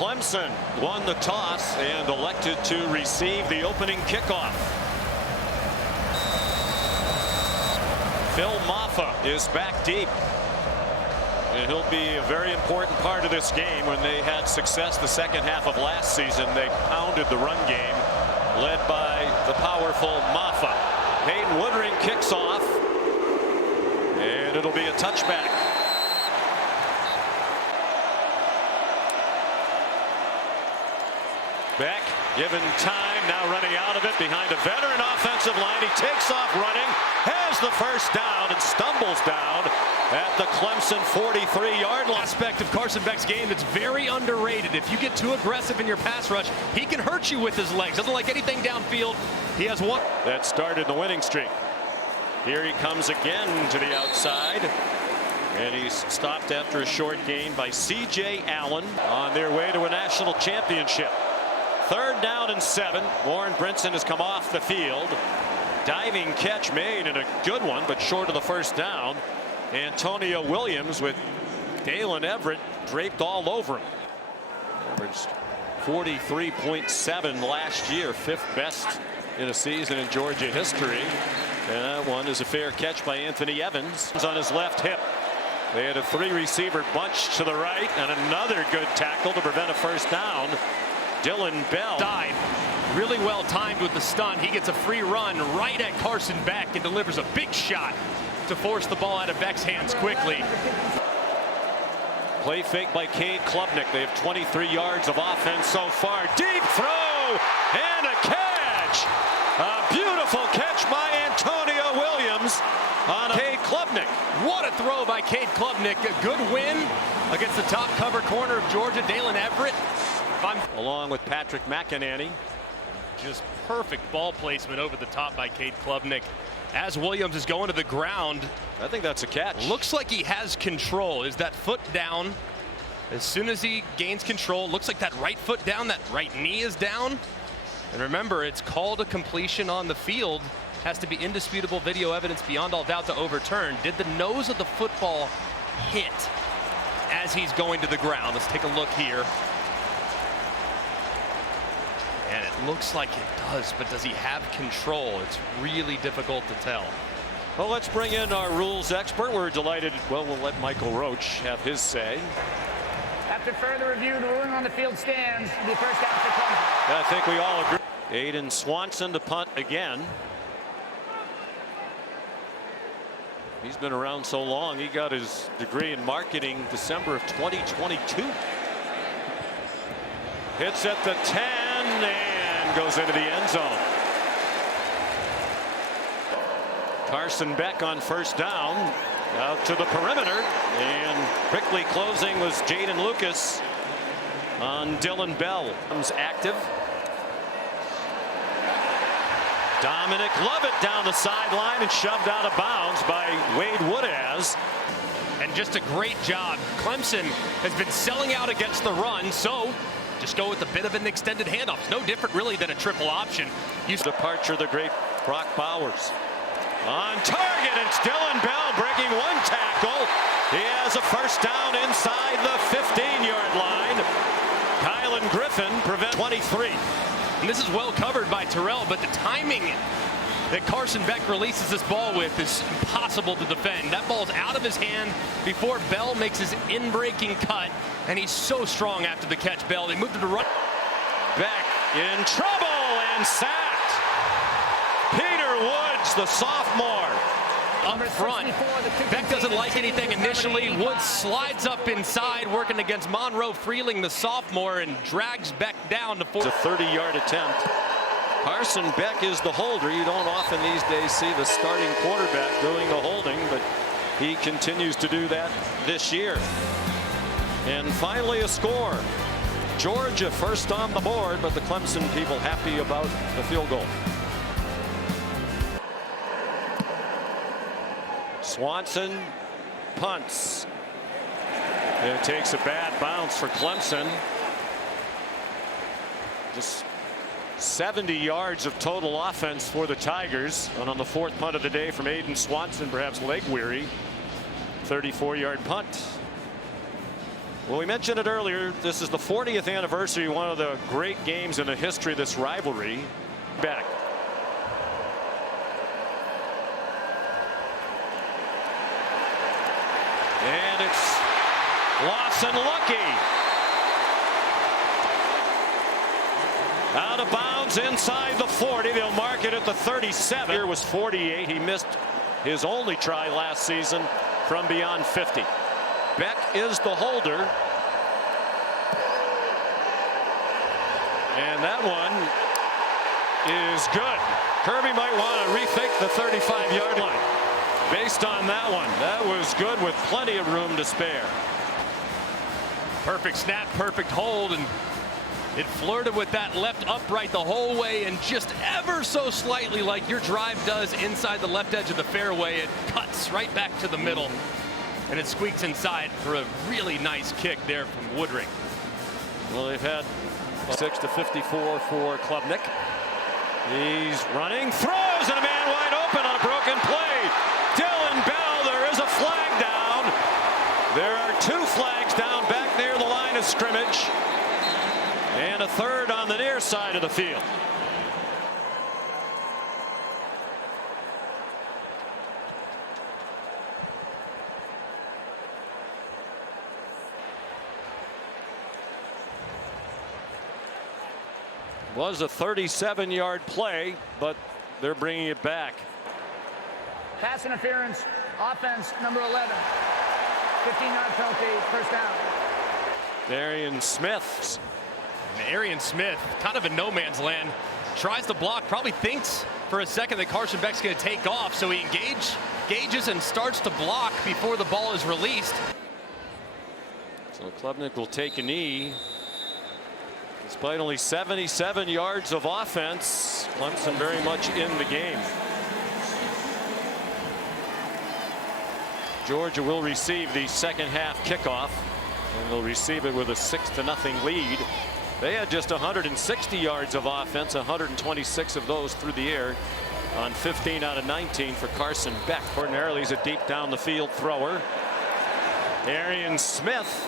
Clemson won the toss and elected to receive the opening kickoff. Phil Maffa is back deep. And he'll be a very important part of this game. When they had success the second half of last season, they pounded the run game, led by the powerful Maffa. Peyton Woodring kicks off, and it'll be a touchback. Beck given time, now running out of it behind a veteran offensive line. He takes off running, has the first down, and stumbles down at the Clemson 43-yard line. Aspect of Carson Beck's game that's very underrated. If you get too aggressive in your pass rush, he can hurt you with his legs. Doesn't like anything downfield. He has one that started the winning streak. Here he comes again to the outside, and he's stopped after a short gain by C.J. Allen on their way to a national championship. 3rd down and 7. Warren Brinson has come off the field. Diving catch made, and a good one, but short of the first down. Antonio Williams with Dalen Everett draped all over him. Averaged 43.7 last year, 5th best in a season in Georgia history. And that one is a fair catch by Anthony Evans on his left hip. They had a 3-receiver bunch to the right, and another good tackle to prevent a first down. Dylan Bell dive, really well timed with the stunt. He gets a free run right at Carson Beck and delivers a big shot to force the ball out of Beck's hands quickly. Play fake by Cade Klubnik. They have 23 yards of offense so far. Deep throw and a catch. A beautiful catch by Antonio Williams on Cade Klubnik. What a throw by Cade Klubnik. A good win against the top cover corner of Georgia, Dalen Everett. Along with Patrick McInerney. Just perfect ball placement over the top by Cade Klubnik. As Williams is going to the ground, I think that's a catch. Looks like he has control. Is that foot down? As soon as he gains control, looks like that right foot down, that right knee is down. And remember, it's called a completion on the field. Has to be indisputable video evidence beyond all doubt to overturn. Did the nose of the football hit as he's going to the ground? Let's take a look here. And it looks like it does, but does he have control? It's really difficult to tell. Well, let's bring in our rules expert. We're delighted. Well, we'll let Michael Roach have his say. After further review, the ruling on the field stands. The first half for Clemson. I think we all agree. Aiden Swanson to punt again. He's been around so long. He got his degree in marketing December of 2022. Hits at the 10 and goes into the end zone. Carson Beck on first down, out to the perimeter, and quickly closing was Jaden Lucas on Dylan Bell. Comes active. Dominic Lovett down the sideline and shoved out of bounds by Wade Woodaz. And just a great job. Clemson has been selling out against the run, so just go with a bit of an extended handoff. It's no different really than a triple option. Departure, the great Brock Bowers. On target, it's Dylan Bell breaking one tackle. He has a first down inside the 15-yard line. Kylan Griffin prevents 23. And this is well covered by Terrell, but the timing that Carson Beck releases this ball with is impossible to defend. That ball's out of his hand before Bell makes his in-breaking cut, and he's so strong after the catch. Bell, they moved him to run. Beck in trouble and sacked. Peter Woods, the sophomore, up front. Beck doesn't like anything initially. Woods slides up inside, working against Monroe Freeling, the sophomore, and drags Beck down to 4. It's a 30-yard attempt. Carson Beck is the holder. You don't often these days see the starting quarterback doing the holding, but he continues to do that this year. And finally a score. Georgia first on the board, but the Clemson people happy about the field goal. Swanson punts. And it takes a bad bounce for Clemson. Just 70 yards of total offense for the Tigers. And on the 4th punt of the day from Aiden Swanson, perhaps leg weary, 34-yard punt. Well, we mentioned it earlier. This is the 40th anniversary, one of the great games in the history of this rivalry. Back. And it's Lawson Lucky. Out of bounds inside the 40. They'll mark it at the 37. Here was 48. He missed his only try last season from beyond 50. Beck is the holder. And that one is good. Kirby might want to rethink the 35-yard line. Based on that one, that was good with plenty of room to spare. Perfect snap, perfect hold, and it flirted with that left upright the whole way, and just ever so slightly, like your drive does inside the left edge of the fairway, it cuts right back to the middle, and it squeaks inside for a really nice kick there from Woodring. Well, they've had 6 to 54 for Klubnik. He's running, throws, and a man wide open on a broken play. Dylan Bell, there is a flag down. There are 2 flags down back near the line of scrimmage, and a third on the near side of the field. Was a 37-yard play, but they're bringing it back. Pass interference, offense number 11. 15-yard penalty, first down. Arian Smith. And Arian Smith, kind of in no man's land, tries to block, probably thinks for a second that Carson Beck's going to take off, so he engages and starts to block before the ball is released. So Klubnik will take a knee. Despite only 77 yards of offense, Clemson very much in the game. Georgia will receive the second half kickoff, and they'll receive it with a 6-0 lead. They had just 160 yards of offense, 126 of those through the air on 15 out of 19 for Carson Beck. Ordinarily, he's a deep down the field thrower. Arian Smith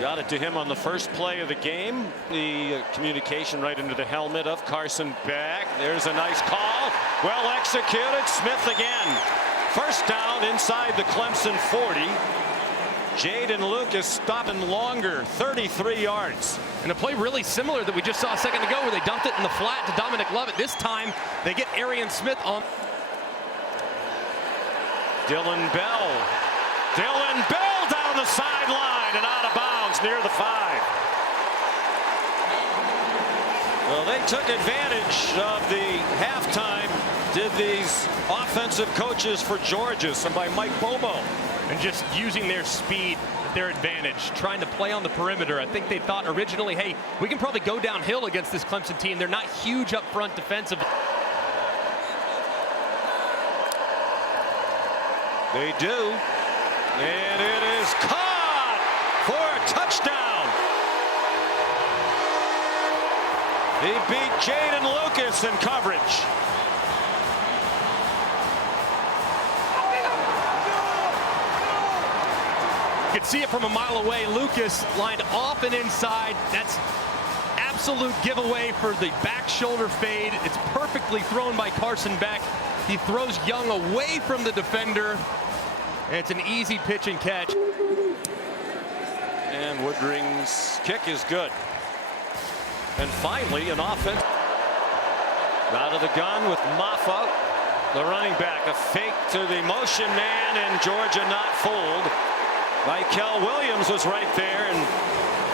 got it to him on the first play of the game. The communication right into the helmet of Carson Beck. There's a nice call. Well executed. Smith again. First down inside the Clemson 40. Jaden Lucas stopping longer, 33 yards. And a play really similar that we just saw a second ago where they dumped it in the flat to Dominic Lovett. This time they get Arian Smith on. Dylan Bell. Dylan Bell down the sideline and out of bounds near the 5. Well, they took advantage of the halftime, did these offensive coaches for Georgia, some by Mike Bobo. And just using their speed at their advantage, trying to play on the perimeter. I think they thought originally, hey, we can probably go downhill against this Clemson team. They're not huge up front defensively. They do. And it is caught for a touchdown. He beat Jaden Lucas in coverage. You could see it from a mile away. Lucas lined off and inside. That's absolute giveaway for the back shoulder fade. It's perfectly thrown by Carson Beck. He throws Young away from the defender. And it's an easy pitch and catch. And Woodring's kick is good. And finally, an offense. Out of the gun with Maffa, the running back. A fake to the motion man, and Georgia not fooled. Michael Williams was right there, and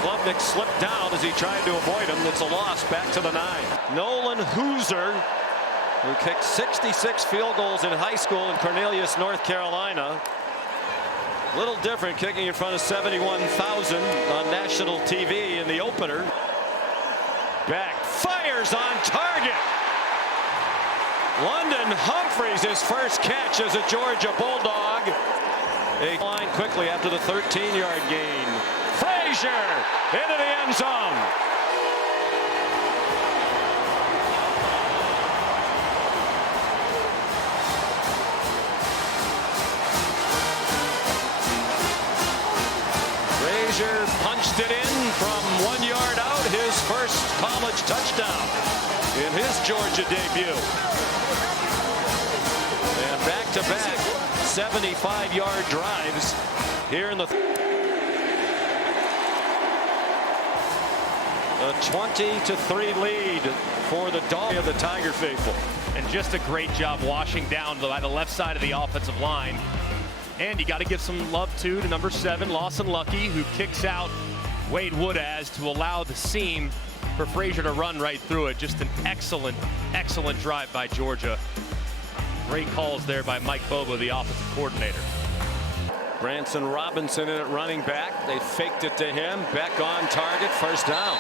Klubnik slipped down as he tried to avoid him. It's a loss back to the 9. Nolan Hooser, who kicked 66 field goals in high school in Cornelius, North Carolina. A little different kicking in front of 71,000 on national TV in the opener. Back fires on target. London Humphreys, his first catch as a Georgia Bulldog. A line quickly after the 13-yard gain. Frazier into the end zone. Frazier punched it in from 1 yard out. His first college touchdown in his Georgia debut. And back-to-back 75-yard drives here in the... A 20-3 lead for the Dogs of the Tiger faithful. And just a great job washing down by the left side of the offensive line. And you got to give some love to number 7, Lawson Lucky, who kicks out Wade Woodaz to allow the seam for Frazier to run right through it. Just an excellent, excellent drive by Georgia. Great calls there by Mike Bobo, the offensive coordinator. Branson Robinson in at running back. They faked it to him. Beck on target. First down.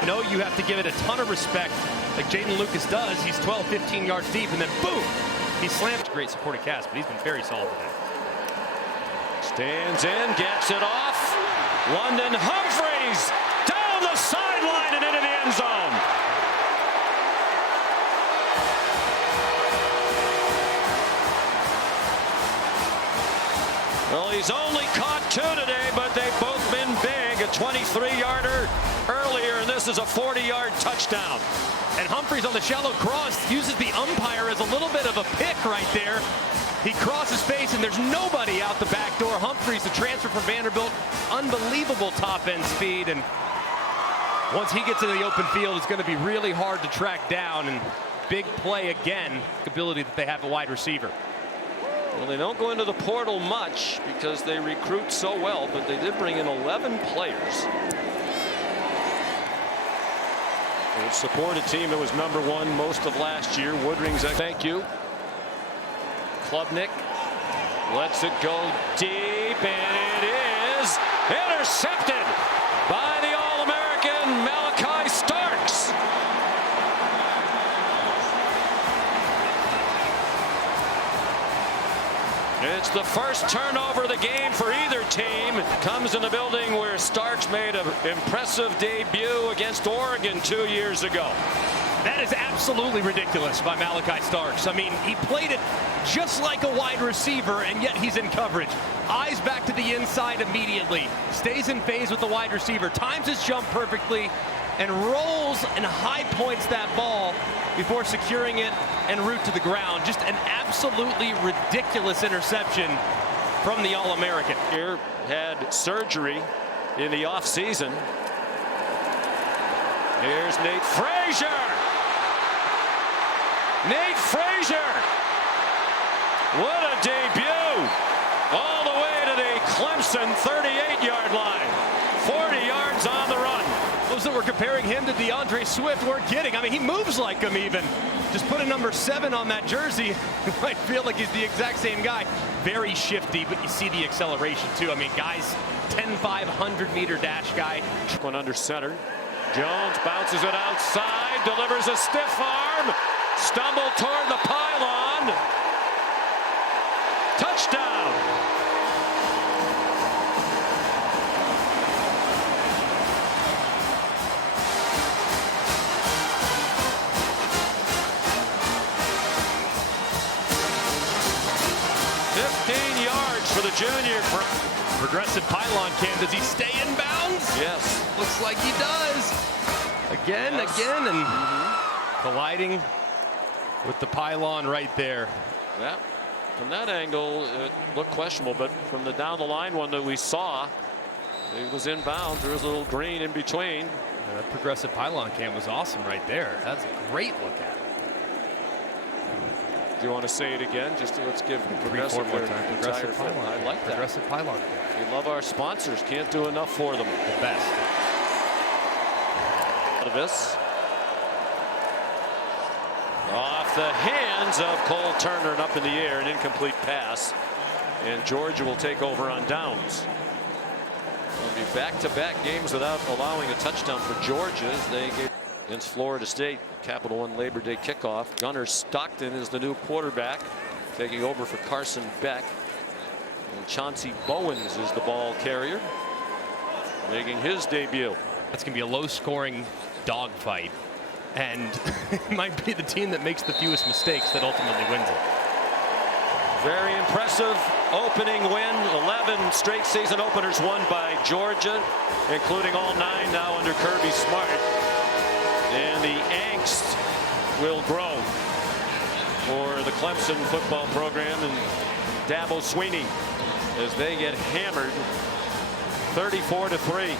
You know, you have to give it a ton of respect like Jaden Lucas does. He's 12, 15 yards deep, and then boom, he slammed. Great supporting cast, but he's been very solid today. Stands in, gets it off. London Humphreys down the sideline and into the end zone. Well, he's only caught 2 today, but they've both been big. A 23-yarder earlier, and this is a 40-yard touchdown. And Humphreys on the shallow cross uses the umpire as a little bit of a pick right there. He crosses space, and there's nobody out the back door. Humphreys, the transfer from Vanderbilt, unbelievable top-end speed. And once he gets in the open field, it's going to be really hard to track down. And big play again, the ability that they have a wide receiver. Well, they don't go into the portal much because they recruit so well, but they did bring in 11 players. They support a team that was #1 most of last year. Woodring's, thank you. Klubnik lets it go deep, and it is intercepted by the All-American Malachi Starks. It's the first turnover of the game for either team. Comes in the building where Starks made an impressive debut against Oregon 2 years ago. That is absolutely ridiculous by Malachi Starks. I mean, he played it just like a wide receiver, and yet he's in coverage. Eyes back to the inside immediately. Stays in phase with the wide receiver. Times his jump perfectly and rolls and high points that ball before securing it en route to the ground. Just an absolutely ridiculous interception from the All-American. Here had surgery in the offseason. Here's Nate Frazier. Nate Frazier. What a debut. All the way to the Clemson 38-yard line. 40 yards on the run. Those that were comparing him to DeAndre Swift weren't kidding. I mean, he moves like him even. Just put a number 7 on that jersey. You might feel like he's the exact same guy. Very shifty, but you see the acceleration too. I mean, guys, 10-5, 100-meter dash guy. One under center. Jones bounces it outside, delivers a stiff arm, stumble toward the pylon. Touchdown. For the junior. Progressive pylon cam. Does he stay in bounds? Yes. Looks like he does. Again, and colliding with the pylon right there. Yeah. From that angle, it looked questionable, but from the down the line one that we saw, it was in bounds. There was a little green in between. Yeah, that progressive pylon cam was awesome right there. That's a great look at it. Do you want to say it again? Just let's give Progressive more time. Progressive pylon. I like that. Progressive pylon. We love our sponsors. Can't do enough for them. The best. Out of this. Off the hands of Cole Turner and up in the air, an incomplete pass. And Georgia will take over on downs. It'll be back-to-back games without allowing a touchdown for Georgia as they get against Florida State. Capital One Labor Day kickoff. Gunnar Stockton is the new quarterback, taking over for Carson Beck. And Chauncey Bowens is the ball carrier, making his debut. That's going to be a low-scoring dogfight, and it might be the team that makes the fewest mistakes that ultimately wins it. Very impressive opening win. 11 straight season openers won by Georgia, including all 9 now under Kirby Smart. And the angst will grow for the Clemson football program and Dabo Swinney as they get hammered 34-3.